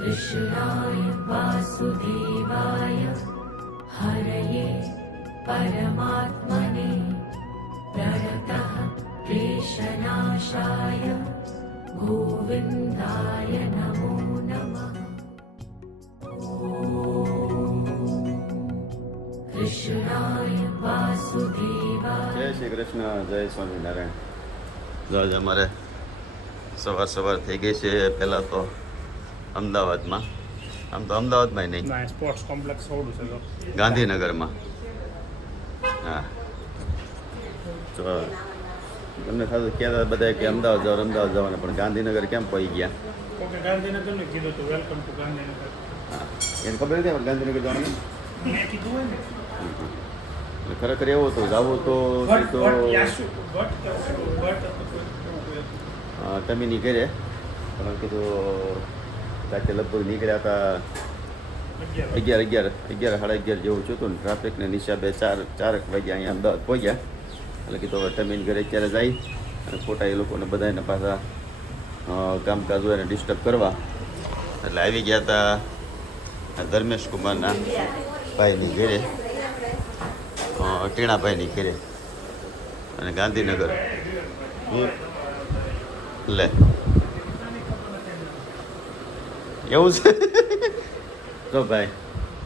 कृष्णाय वासुदेवाय हरये परमात्मने प्रणतः क्लेशनाशाय गोविन्दाय नमो नमः। कृष्णाय वासुदेवाय। જય શ્રી કૃષ્ણ, જય સ્વામિનારાયણ। જો આજે અમારે સવાર થઈ ગઈ છે। પહેલાં તો અમદાવાદમાં, આમ તો અમદાવાદમાં નહીં, સ્પોર્ટ્સ કોમ્પ્લેક્સ થોડું છે ગાંધીનગરમાં। હા, તો તમને થતું કહેતા બધા કે અમદાવાદ જવાના, પણ ગાંધીનગર કેમ પહોંચી ગયા? ઓકે, ગાંધીનગરને કીધું હતું વેલકમ ટુ ગાંધીનગર। હા, એને ખબર નથી આપણે ગાંધીનગર જવાનું? મેં કીધું હોય ને ખરેખર એવું હતું, જવું તો તમીની ઘરે, પણ કીધું રાતે લગભગ નીકળ્યા હતા 11 સાડા 11 જેવું થયું હતું ને, ટ્રાફિકને હિસાબે 4 વાગ્યા અહીંયા અમદાવાદ પહોંચ્યા। એટલે કીધું હવે તમીન ઘરે અત્યારે જાય અને ખોટા એ લોકોને બધાને પાછા કામકાજ હોય એને ડિસ્ટર્બ કરવા, એટલે આવી ગયા હતા ધર્મેશ કુમારના ભાઈની ઘરે, ટીણાભાઈની ઘરે, અને ગાંધીનગર લે એવું છે। જો ભાઈ,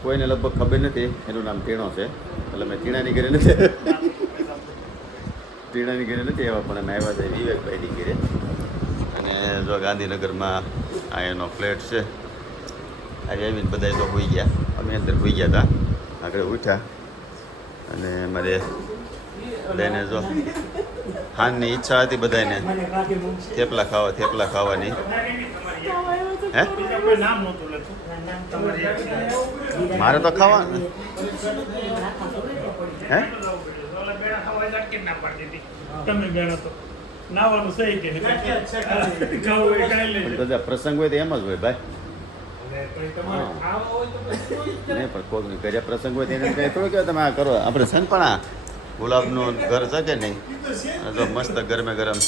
કોઈને લગભગ ખબર નથી એનું નામ ટીણો છે, એટલે મેં ટીણાની ઘરે નથી આવ્યા, પણ અમે આવ્યા છે વિવેકભાઈની ઘરે। અને જો ગાંધીનગરમાં આ એનો ફ્લેટ છે। આજે આવીને બધા તો હોઈ ગયા, અમે અંદર હોઈ ગયા હતા, આગળ ઉઠ્યા અને મારે બધાને જો હાનની ઈચ્છા હતી બધાને થેપલા ખાવાની। હે, મારે તો ખાવાનું હે, બધા પ્રસંગ હોય તો એમ જ હોય ભાઈ। નહીં, પણ કોઈની ઘરે પ્રસંગ હોય તો એને કંઈ થોડું કહેવાય તમે આ કરો। આપણે છે ને પણ આ ગુલાબનું ઘર છે કે નહીં, જો મસ્ત ગરમે ગરમ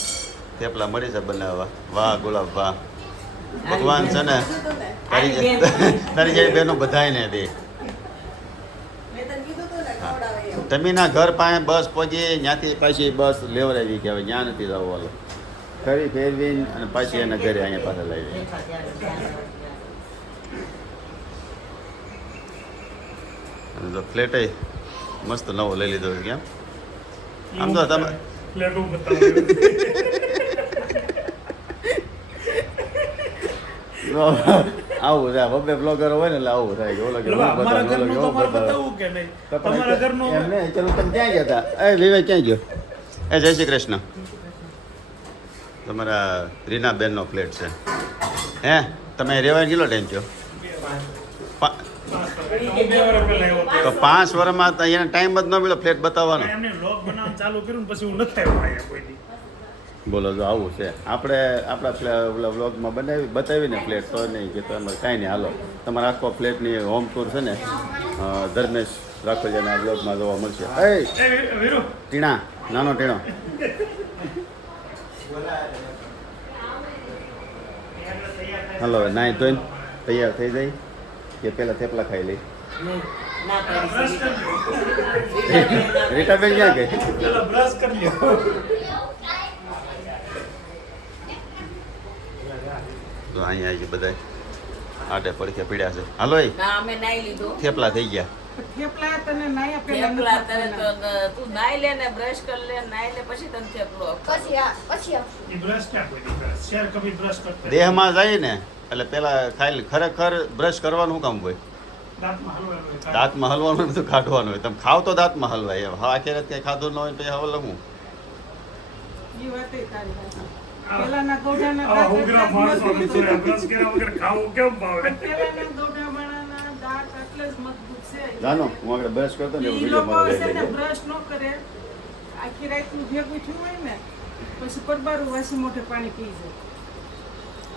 થેપલા મળી છે બનાવવા। વાહ ગુલાબ વાહ, ભગવાન છે ને તારી જેવી બહેનો બધાને દે। તમીના ઘર પાસે બસ પહોંચી, ત્યાંથી પાછી બસ લેવડાવી કે હવે ત્યાં નથી જવું, હાલો ફરી ફેરવીને અને પાછી એના ઘરે અહીંયા પાછા લાવી। અને જો ફ્લેટ મસ્ત નવો લઈ લીધો કેમ? આમ તો તમે આવું થાય, બબ્બે બ્લોગર હોય ને એટલે આવું થાય કે ઓલો એમને ચલો તમે ક્યાં ગયા હતા? એ વિવેક ક્યાં ગયો? એ જય શ્રી કૃષ્ણ। તમારા રીનાબેનનો ફ્લેટ છે હે? તમે રહેવા કેટલો ટાઈમ થયો? તો 5 વર્ષમાં એને ટાઈમ જ ન મળ્યો ફ્લેટ બતાવવાનો। બોલો, જો આવું છે આપણે આપણા વ્લોગમાં બતાવીને ફ્લેટ તો નહીં કે તમારે કાંઈ નહીં, હાલો તમારા આખો ફ્લેટની હોમ ટૂર છે ને ધર્મેશ રાખોલિયાના વ્લોગમાં જોવા મળશે। એ ટીણા, નાનો ટીણો, હાલો નાઈ ધોઈને તૈયાર થઈ જાય કે પહેલાં થેપલા ખાઈ લઈ? રીટાબેન ક્યાં ગઈ? તો અહીંયા આવી બધા આટે પડખે પીડ્યા છે। હાલો અમે નાઈ લીધું, થેપલા થઈ ગયા। થેપલા તને તો તું નાઈ લે ને બ્રશ કરી લે, નાઈ લે પછી તને થેપલો દેહમાં જાય ને એટલે પેલા ખાઈ ખરેખર બ્રશ કરવાનું શું કામ હોય? દાંતમાં હલવાનું બધું કાઢવાનું હોય। તમે ખાવ તો દાંતમાં હલવાય, હા આખી રાત કઈ ખાધું ન હોય પછી હવે લખું જાનો હું આગળ બ્રશ કરતો ને બ્રશ ન કરે આખી રાત નું ભેગું થયું હોય ને પછી પરબારું વાસી મોઢે પાણી પી જાય,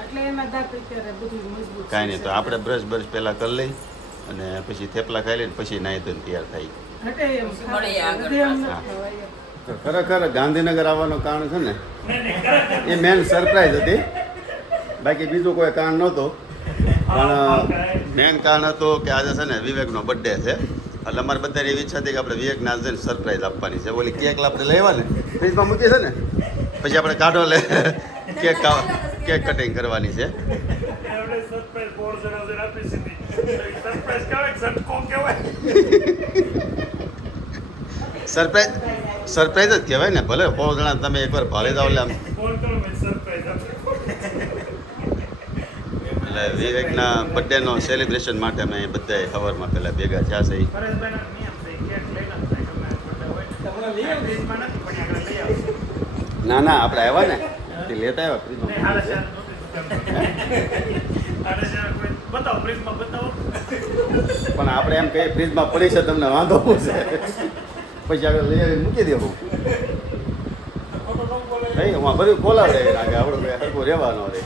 એટલે એના દાંત અત્યારે બધું મજબૂત। કાંઈ નહીં, તો આપણે બ્રશ પહેલા કરી લઈ અને પછી થેપલા ખાઈ લઈને પછી નાહી ધોઈને તૈયાર થાય। ખરેખર ગાંધીનગર આવવાનું કારણ છે ને એ મેન સરપ્રાઈઝ હતી, બાકી બીજું કોઈ કારણ નહોતું। પણ મેન કારણ હતું કે આજે છે ને વિવેકનો બર્થડે છે એટલે અમારે બધાની એવી ઈચ્છા હતી કે આપણે વિવેકને આજે સરપ્રાઈઝ આપવાની છે. ઓલી કેક આપણે લેવા ને ફ્રીજમાં મૂકી છે ને પછી આપણે કાઢો લે કેક કટિંગ કરવાની છે. સરપ્રાઈઝ જ કહેવાય ને. ભલે 100 જણા તમે એકવાર ભાળી જાઓ એટલે વિવેકના બર્થડેનો સેલિબ્રેશન માટે અમે બધાએ સવારમાં પહેલાં ભેગા થયા છે. ના ના આપણે આવ્યા ને તે લેતા આવ્યા પણ આપણે એમ કહીએ ફ્રીજમાં પડી છે તમને વાંધો છે પછી આગળ લઈ આવી મૂકી દેવું. નહીં હું બધું ખોલાવડે રાખે આપણું કંઈ હરખું રહેવાનો રહે.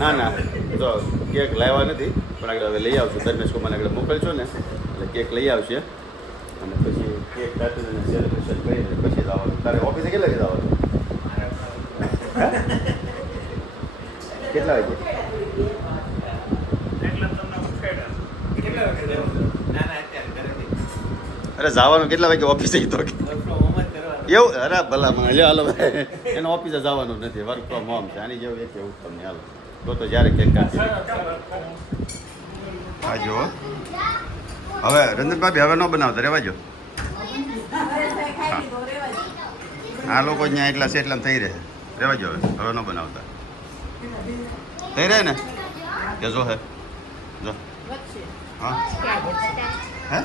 ના ના તો કેક લાવ્યા નથી પણ આગળ હવે લઈ આવશું. ધર્મેશ કુમાર આગળ મોકલશો ને એટલે કેક લઈ આવશે અને પછી કેક કાપીને સેલિબ્રેશન કરીને પછી જવાનું. તારે ઓફિસે કેટલા વાગે જવાનું? કેટલા વાગે? અરે જવાનું કેટલા વાગે ઓફિસે? તો એવું અરે ભલા મને હાલો ભાઈ એને ઓફિસે જવાનું નથી, વર્ક ફ્રોમ હોમ છે. આની જેવું એક એવું તમને હાલો તો જ્યારે કેક કાપી હા જો હવે રંજનભાઈ હવે ન બનાવતા રહેવા જો. આ લોકો અહીંયા એટલા છે એટલા થઈ રહે રહેવા જો. હવે ન બનાવતા થઈ રહે ને કે જો હે જો હા હે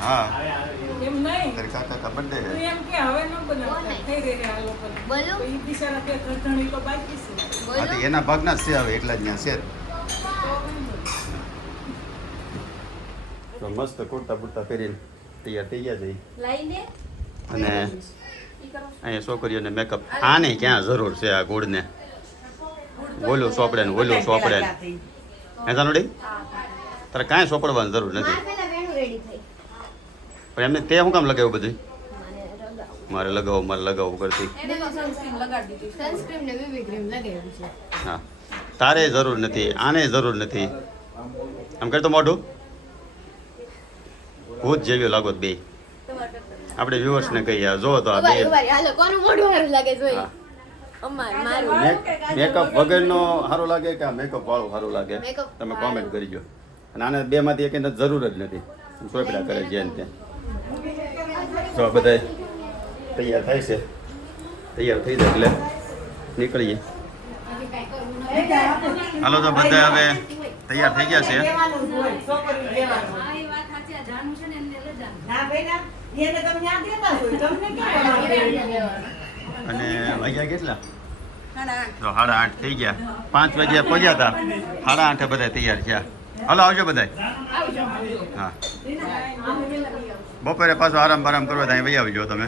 હા એમ નહીં તારી કાકા કા બર્થડે તું હે એમ કે હવે ન બનાવતા થઈ રહી આ લોકોને બોલો. તો ઈ બિચારા કે ઘણી તો બાકી છે હા તો એના ભાગના જ છે હવે એટલા જ ત્યાં છે. તો મસ્ત કુર્તા બુર્તા પહેરીને તૈયાર થઈ ગયા છે લઈને અને અહીંયા છોકરીઓને મેકઅપ આને ક્યાં જરૂર છે આ ગોળને ઓલું સોપડે ને ઓલું સોપડે ને હે જાનુડી તારે કાંઈ સોપડવાની જરૂર નથી. માર પેલા વેણું રેડી થઈ પણ એમને તે શું કામ લગાવ્યું બધું? મને રગાવ મારે લગાવવું કરતી. સનસ્ક્રીન ને બીબી ક્રીમ લગાવ્યું છે. હા તારે જરૂર નથી, આને જરૂર નથી. આમ કરતો મોઢું ભૂત જેવી લાગો બે. આપણે વ્યુઅર્સને કહીએ જો તો આ બે ઉભારી હાલો કોનું મોઢું સારું લાગે જોઈ. હા. અમાર મારું મેકઅપ વગરનો સારું લાગે કે આ મેકઅપ વાળું સારું લાગે? Makeup તમે કોમેન્ટ કરજો. અને આને બેમાંથી એક જરૂર જ નથી. સોપડા કરે છે ને ત્યાં તો બધા તૈયાર થાય છે. તૈયાર થઈ જાય એટલે નીકળીએ. હાલો તો બધા હવે તૈયાર થઈ ગયા છે. અને વાગ્યા કેટલા? તો 8:30 થઈ ગયા. 5 વાગ્યા પહોંચ્યા હતા. 8:30 બધા તૈયાર થયા. હાલો આવજો બધા. હા બપોરે પાછો આરામ કરવા ત્યાં વહી આવજો તમે.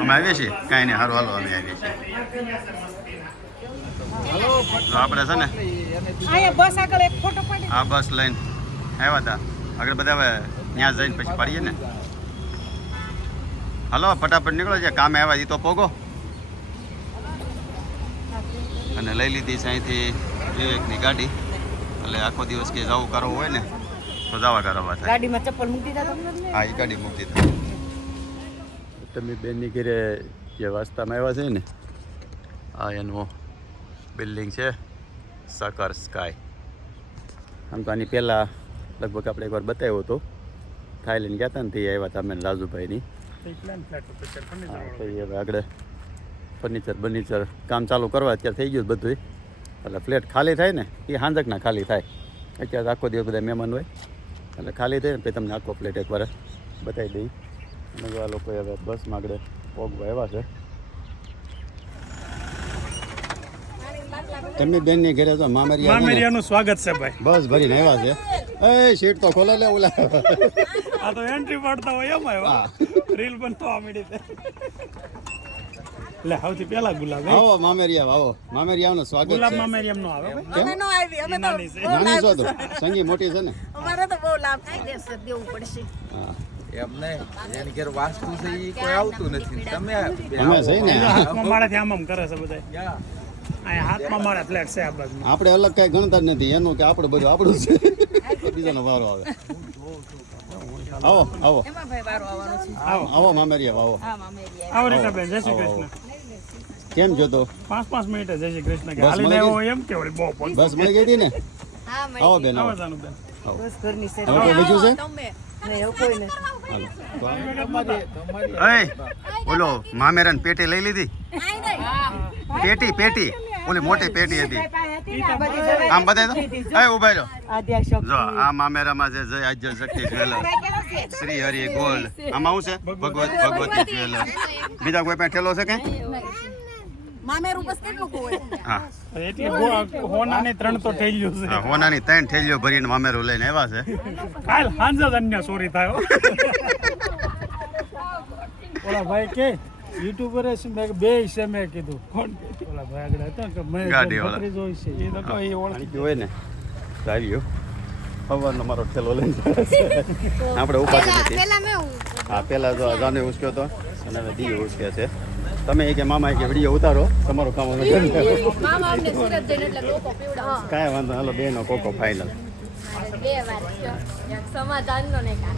અમે આવીએ છીએ કાંઈ નહીં સારું હાલો અમે આવીએ છીએ. તો આપણે છે ને અહીંયા બસ આગળ એક ફોટો પાડી આ બસ લઈને આવ્યા હતા. આગળ બધા હવે ત્યાં જઈને પછી પાડીએ ને. હાલો ફટાફટ નીકળો છે. કામે આવ્યા એ તો પોગો. અને લઈ લીધી છે અહીંથી વિવેકની ગાડી. એટલે આખો દિવસ કે જવું કરવું હોય ને તો જવા કરવા થાય. ગાડીમાં ચપ્પલ મૂકી દીધા તમને હા એ ગાડી મૂકી દીધી. તમે બેનની ઘરે જે વાસ્તામાં આવ્યા છે ને આ એનું બિલ્ડિંગ છે સાકર સ્કાય. આમ તો આની પહેલાં લગભગ આપણે એકવાર બતાવ્યો હતો. થાઈલેન્ડ ગયા હતા ને તે આવ્યા હતા અમે રાજુભાઈની. હા તો એ હવે આગળ ફર્નિચર કામ ચાલુ કરવા અત્યારે થઈ ગયું બધું. એટલે ફ્લેટ ખાલી થાય ને એ હાંજકના ખાલી થાય. અત્યારે આખો દિવસ બધા મહેમાન હોય એટલે ખાલી થાય ને પછી તમને આખો ફ્લેટ એકવાર બતાવી દઈ. અને આ લોકો હવે બસમાં આગળ પોગવા આવ્યા છે. તેમની બેનની ઘરે તો મામેરિયાનું સ્વાગત છે ભાઈ. બસ ભરીને આવ્યા છે. એ સીટ તો ખોલે લે ઓલા. આ તો એન્ટ્રી પાડતા હોય એમ આવ્યા રીલ બનતો આ મીડી એટલે સૌથી પહેલા ગુલાબ આવો મામેરિયા આવો. મામેરિયાનું સ્વાગત ગુલાબ છે. મામેરિયમ નો આવે કેમ? નાની છે. નાની છો તો સંગી મોટી છે ને. અમારે તો બહુ લાભ થાય દેશે દેવું પડશે હા એમ નહીં એની ઘેર વાસ્તુ છે ઈ કોઈ આવતું નથી તમે અમે છે ને હાથમાં માળેથી આમ કરે છે બધા. અહીંયા હાથમાં મારા ફ્લેટ છે આ બાજુ. આપણે અલગ કાંઈ ગણતા જ નથી એનું કે આપણે બધું આપણું છે બીજાનો વારો આવે. આવો આવો આવો મામેરિયા આવો. આવો રીટાબેન, જય શ્રી કૃષ્ણ. કેમ છો તો? 5 મિનિટે જય શ્રી કૃષ્ણ કે બસ હાલીને મળી આવ્યો એમ કે વળી બહુ પગ. બસ મળી ગઈ હતી ને? હા આવો બેન આવો. આવો જાનુબેન. હવે કોઈ બીજું છે? હાલો. ઓલો મામેરાની પેટી લઈ લીધી? પેટી ઓલી મોટી પેટી હતી. આમ બતાવી દો. ઉભા રહ્યો. જો આ મામેરામાં છે જય આદ્ય શક્તિ જ્વેલર, શ્રી હરિ ગોલ્ડ. આમાં શું છે? ભગવતી જ્વેલર. બીજા કોઈ પાસે ઠેલો છે કે? હા એટલે હોનાની 3 તો થઈ ગયું છે. હા, હોનાની 3 થેલીઓ ભરીને મામેરું લઈને આવ્યા છે. કાલ સાંજે જ અન્ય ચોરી થાય હો. ઓલા ભાઈ કે યુટ્યુબર છે મેં બે છે મેં કીધું કોણ ઓલા ભાઈ આગળ હતા કે મેં ગાડીવાળા. ભત્રીજો હોય છે એ તો કોઈ ઓળખ આની હોય ને તો આવ્યો સવારનો મારો ઠેલો લઈને જાય છે. આપણે ઉપાધિ નથી. પેલા મેં હા પહેલાં જો જાને ઉસક્યો હતો અને હવે દી ઉસકે છે. તમે કે મામા કે વિડીયો ઉતારો તમારું કામ અમે કરી નાખો. મામા અમને સુરત જઈને એટલે લોકો પીવડાવે. કાંઈ વાંધો હાલો બેનો કોકો ફાઇનલ. 2 વાર થયો. એક સમાધાનનો ને કા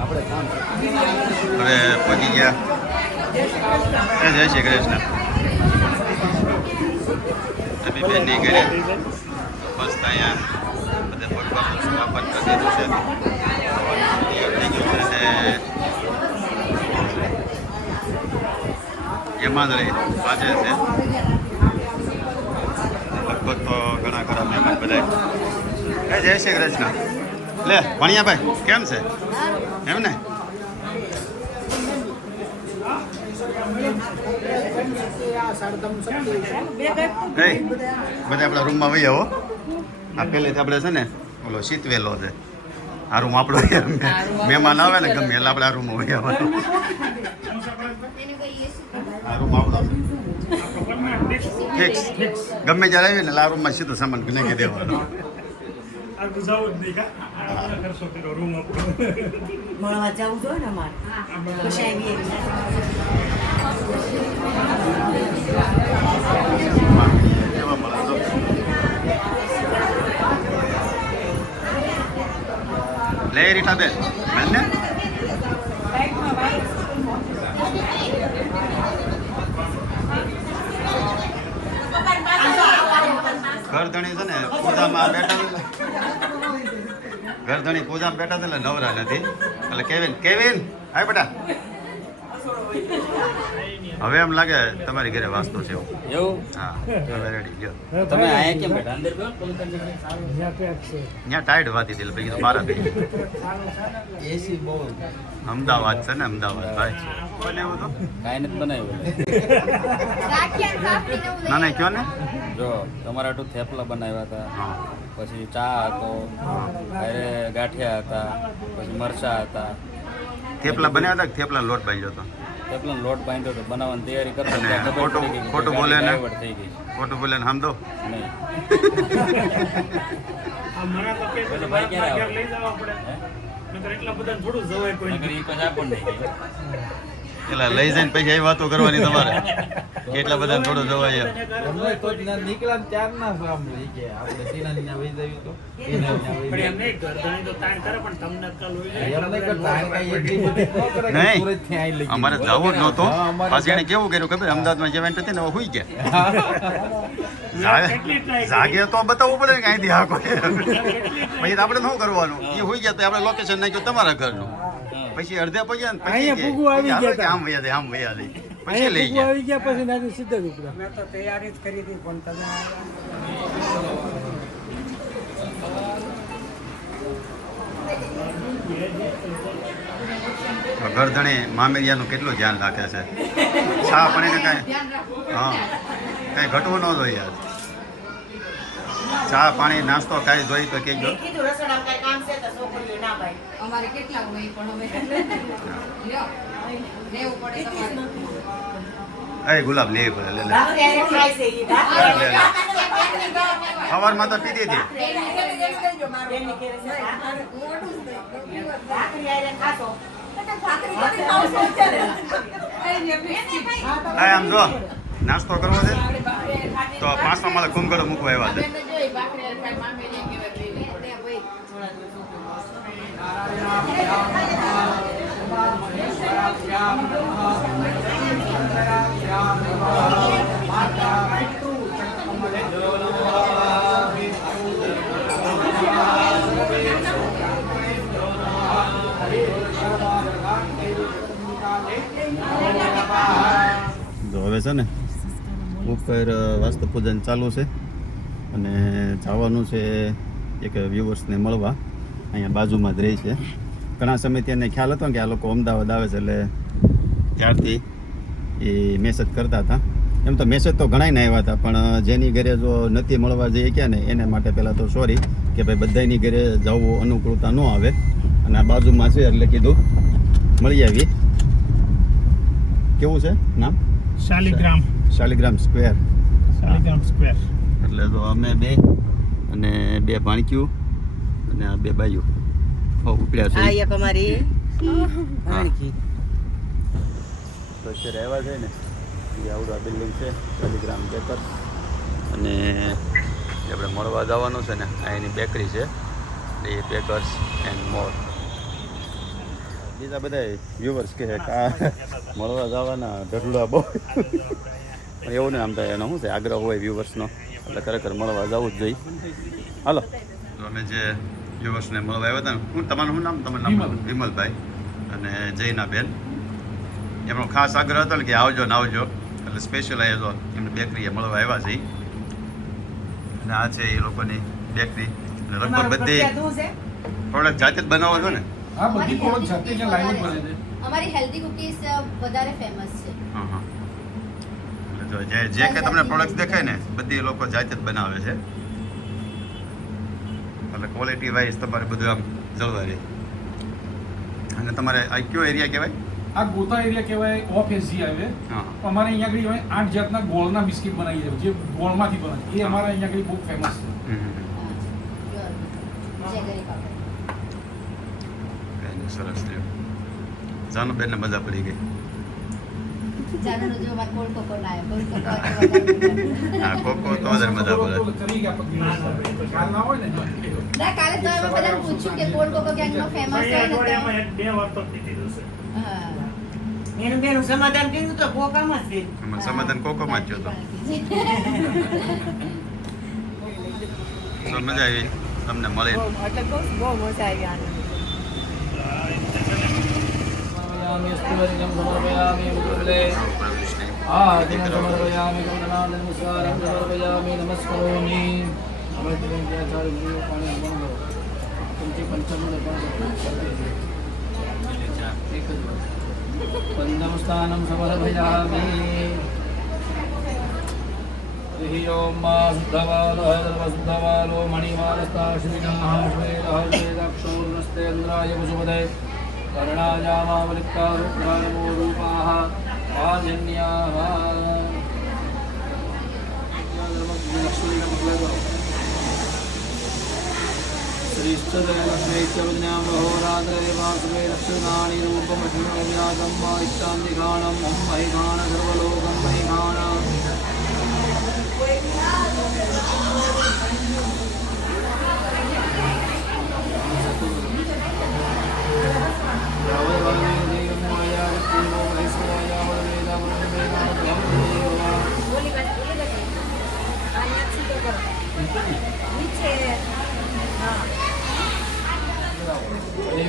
આપણે કામ હવે પહોંચી ગયા. જય શ્રી કૃષ્ણ. તમે બેનની ઘરે બસ અહીંયા બધે ભગવાનનું સ્થાપન કરી દીધું છે. થઈ ગયું છે એમાં જ રહી વાંચે છે. લગભગ તો ઘણા ખરા મહેમાન બધા. જય શ્રી કૃષ્ણ. લે ભણિયાભાઈ કેમ છે? એમ ને? બધા આપણા રૂમમાં વહી આવો. આ પહેલેથી આપણે છે ને ઓલો શીતવેલો છે. આ રૂમ આપણો મહેમાન આવે ને ગમે એટલે આપણે આ રૂમમાં વહી આવવાનો. આ રૂમ આપણો ફિક્સ. ગમે જ્યારે આવીએ ને એટલે આ રૂમમાં સીધો સામાન નાખી દેવાનો. આ ગુજાવું જ નહીં કા કરશો પેલો રૂમ આપણો. મળવા જવું જોઈએ ને અમારે પછી આવીએ એવા મળે તો. લે રીટાબેન બેન ને ઘરધણી છે ને પૂજામાં બેઠા ઘરધણી પૂજામાં બેઠા એટલે નવરા નથી એટલે કેવિન હાય બેટા હવે એમ લાગે તમારી ઘરે વાસ્તુ છે એવું. હા હવે રેડી ગયો. તમે આયા કેમ બેઠા અંદર ગયો ત્યાં ટાઈટ વાતી હતી એટલે પછી કીધું મારા ભાઈ એસી બહુ અમદાવાદ છે ને અમદાવાદ ભાઈ બને એવું તો કાંઈ નથી બનાવ્યું. ગાંઠિયા કાપીને હું લઈ ના ના કયો ને. જો તમારા હાટુ થેપલા બનાવ્યા હતા, હા પછી ચા હતો, અરે ગાંઠિયા હતા, પછી મરચા હતા. થેપલા બન્યા હતા કે થેપલા લોટ બાંધ્યો હતો? થેપલાનો લોટ બાંધ્યો તો બનાવવાની તૈયારી કરતા અને ત્યાં ખબર ખોટું- પડી ગઈ કે ખોટું ગાડી બોલે ને? ડાયવર્ટ થઈ ગઈ. ખોટું બોલે ને સમજો. નહીં આ મને તો કઈ તો બધું ભાઈ ક્યારે ઘર આવે? લઈ જવા પડે. નકર એટલા બધા થોડું જવાય કોઈ. નકર ઈ પછી આપણને નહીં ગઈ. એટલે લઈ જઈને પછી એ વાતો કરવાની તમારે એટલા બધા થોડું જવાય એમ. અમને તો નીકળ્યા ને ત્યાર ના સાંભળે કે આપણે ટીનાની ત્યાં વહી જવી તો ટીનાની ત્યાં વહી પણ એમ નહીં, ઘરધણી તો તાણ કરે પણ તમને અક્કલ હોય જવી. છે. એમ નહીં કરતા આ કાંઈ એટલી બધી ન કરે કે નહીં. સુરતથી અહીં લઈ અમારે ગઈ. જવું જ નહોતું. હા, અમારે પાછી એને કેવું કર્યું ખબર? અમદાવાદમાં જે વેન્ટ હતી ને હવે હુઈ ગયા. કેટલી try કરી. જાગે તો બતાવવું પડે ને કે અહીંથી હા કોઈ. પછી તો આપણે શું કરવાનું? એ હુઈ ગયા તો આપણે લોકેશન નાખ્યું તમારા ઘરનું. પછી અડધે પગ્યા ને પછી અહીંયા કે, ભૂગું આવી ચાલો ગયા કે તા. આમ વયા દે આમ વયા દે પછી અહીંયા લઈ ભૂગું ગયા. આવી ગયા પછી નાની સીધા જ ઉપડ્યા. મેં તો તૈયારી જ કરી હતી પણ તમે ઘરધણી મામેરિયાનું કેટલું ધ્યાન રાખે છે. ચા પાણીને કાંઈ હા કાંઈ ઘટવું ન જોઈએ યાર. ચા પાણી નાસ્તો કાંઈ જોઈ તો કહેજો. કીધું રસોડામાં કાંઈ કામ છે તો છોકરીઓ ના ભાઈ અમારે કેટલા હોય પણ હવે લ્યો લેવું પડે તમારે. એ ગુલાબ લેવી પડે લે લે. ભાખરી હારે ખાય છે ઈ ભાખરી લે, લે. સવારમાં તો પીધી હતી. બેનની ઘરે છે ભાખરી હારે ખાશો તો હા આમ જો નાસ્તો કરવો છે તો 500 માળે કુંભગળો મૂકવા આવ્યા છે. તો હવે છે ને ઉપર વાસ્તુ પૂજન ચાલુ છે અને જવાનું છે એક વ્યુઅર્સને મળવા, અહીંયા બાજુમાં જ રહી છે. ઘણા સમયથી એને ખ્યાલ હતો કે આ લોકો અમદાવાદ આવે છે, એટલે ત્યારથી એ મેસેજ કરતા હતા. એમ તો મેસેજ તો ઘણાયને આવ્યા હતા, પણ જેની ઘરે જો નથી મળવા જઈએ ક્યાં ને એને માટે પહેલાં તો સોરી કે ભાઈ બધાની ઘરે જવું અનુકૂળતા ન આવે, અને આ બાજુમાં છે એટલે કીધું મળી આવી. કેવું છે નામ? શાલિગ્રામ સ્ક્વેર. એટલે તો અમે બે અને બે ભાણક્યું અને આ બે બાયું ઉપડ્યા છે. એક અમારી ભાણકી. તો અત્યારે આવ્યા છે ને એ આવડું આ બિલ્ડિંગ છે શાલિગ્રામ બેકર્સ, અને આપણે મળવા જવાનું છે ને આ એની બેકરી છે એ બેકર્સ એન્ડ મોર. બીજા બધા વ્યુઅર્સ કહે કે આ મળવા જવાના ઢઢુડા બહુ, પણ એવું નહીં. આમ તો એનો શું છે આગ્રહ હોય વ્યુઅર્સનો, એટલે ખરેખર મળવા જવું જ જોઈએ. હાલો, તો અમે જે વ્યુઅર્સને મળવા આવ્યા હતા ને, તમારું શું નામ? તમારું નામ વિમલભાઈ અને જૈનાબેન. એમનો ખાસ આગ્રહ હતો ને કે આવજો ને આવજો, એટલે સ્પેશિયલ આવ્યો હતો એમની બેકરીએ મળવા આવ્યા છે. અને આ છે એ લોકોની બેકરી, લગભગ બધી પ્રોડક્ટ જાતે જ બનાવો છો ને? હા, બધી પ્રોડક્ટ જાતે કે લાઈવ જ બને છે. અમારી હેલ્ધી કુકીઝ વધારે ફેમસ છે. હા હા, એટલે જો જે કે તમને પ્રોડક્ટ દેખાય ને બધી એ લોકો જાતે જ બનાવે છે, એટલે ક્વોલિટી વાઇઝ તમારે બધું આમ જળવાઈ રહે. અને તમારે આ કયો એરિયા કહેવાય? આ ગોતા એરિયા કહેવાય, ઓફ એસજી હાઈવે. હા, અમારે અહીંયા આગળ હોય 8 જાતના ગોળના બિસ્કિટ બનાવી છે, જે ગોળમાંથી બને એ અમારા અહીંયા આગળ બહુ ફેમસ છે. જેગરી પાપડ. સરસ થયું. જાનુ બેનને મજા પડી ગઈ. જાનનો જો વાત કોલ કોકો ના કોલ કોકો હા, કોકો તો વધારે મજા પડે. કરી ગયા પછી ખ્યાલ ના હોય ને. ના, કાલે તો અમે બધાને પૂછ્યું કે કોલ કોકો ક્યાંનો ફેમસ છે ને તો હા, એનું બેનું સમાધાન કર્યું તો કોકામાં જ થયું. એમાં સમાધાન કોકોમાં જ થયો હતો. તો મજા આવી તમને મળે. એટલે બહુ મજા આવી આને. સમર્પયામિ મુકુલે આદિમ સમર્પયામિ કમનાનંદ નમસ્કારમ સમર્પયામિ નમસ્કારોમિ અમે જીવન કે ચાર જીવ પાણી બંધો तुमची पंचमूल एक पंचम स्थानम समर्पयामि हि ओम शुद्धवालो शुद्धवालो मणिमालस्ता श्रीनः श्वेतः श्वेताक्षोर्णस्तेन्द्राय वसुपदे कर्णायामावलिप्ता रुद्रानमो रूपाः आजन्याः श्रीष्टदलक्ष्मीत्यवज्ञां महोरात्रदेवासुमे लक्षणानि रूपमश्नुव्यातं मा इष्टान्तिघाणं मम महिघाण सर्वलोकं महिघाण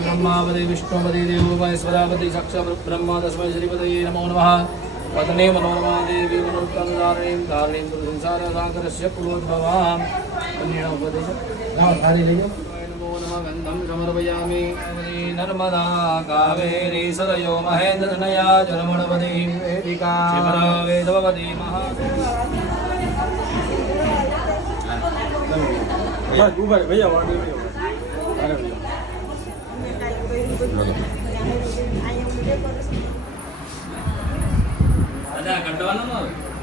ब्रह्मावदे विष्णुपदे देवो महेश्वरावदे साक्षात् ब्रह्मा तस्मै श्रीपतये नमो नमः वदने मनोरमा देवी मनोत्तमधारणीं धारणीं संसारसागरस्य कुलोद्भवां कन्यापदे धारी लइयो नमो नमः गन्धं समर्पयामि नर्मदा कावेरी सरयो महेन्द्रतनया जलमणपदे वेदिका वेदवती महा भैया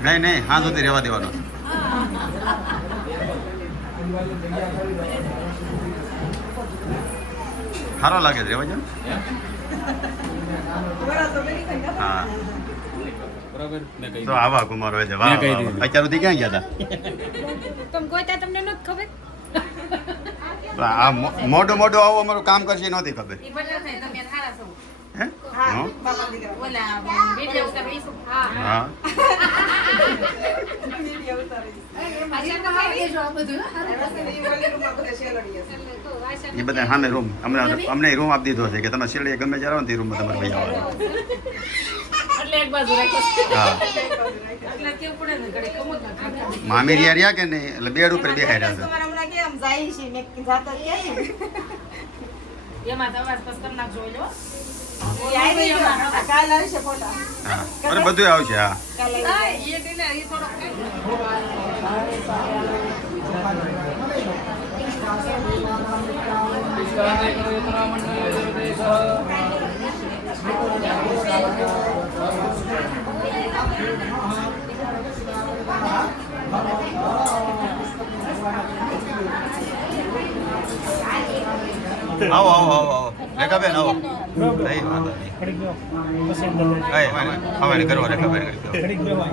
નહીં નહીં, હા સુધી રહેવા દેવાનો. સારો લાગે છે રહેવા જો. હા બરાબર મેં કહી તો આવા કુમાર હોય છે વાહ મેં કહી વાહ, દીધું. વાહ. અત્યાર સુધી ક્યાં ગયા તમે ગોતા તમને નથી ખબર હતા આ મોટું મોટું આવું અમારું કામ કરશે નહોતી ખબર એ બધા થાય તમે સારા છો હે હા ઓલા વિડિયો ઉતારીશું હા હા આશા તો આવી જો આ બધું એ બધા સામે રૂમ અમને રૂમ આપી દીધો છે કે તમે શેરડીએ ગમે જ્યારે આવો ને તે રૂમમાં તમારે ભાઈ આવવાનું એટલે એક બાજુ રાખો હા એટલે કેવું પડે ને ઘડી કમોત ના ખાતા. મામી રહ્યા કે નહીં એટલે બેડ ઉપર બેહાડ્યા છે એમાં તમારે પસ કરી નાખજો ઓલો. હા અરે બધું આવશે હા એ દિને એ થોડોક વિશ્વાસે કરેતરા મંડળે દેશ આવો આવો આવો આવો રેખાબેન આવો નહીં વાંધો નહીં ઘડીક બેહો. પછી અંદર લઈ જાઓ. હવે કરવા રેખાબેન ઘડીક બેહો.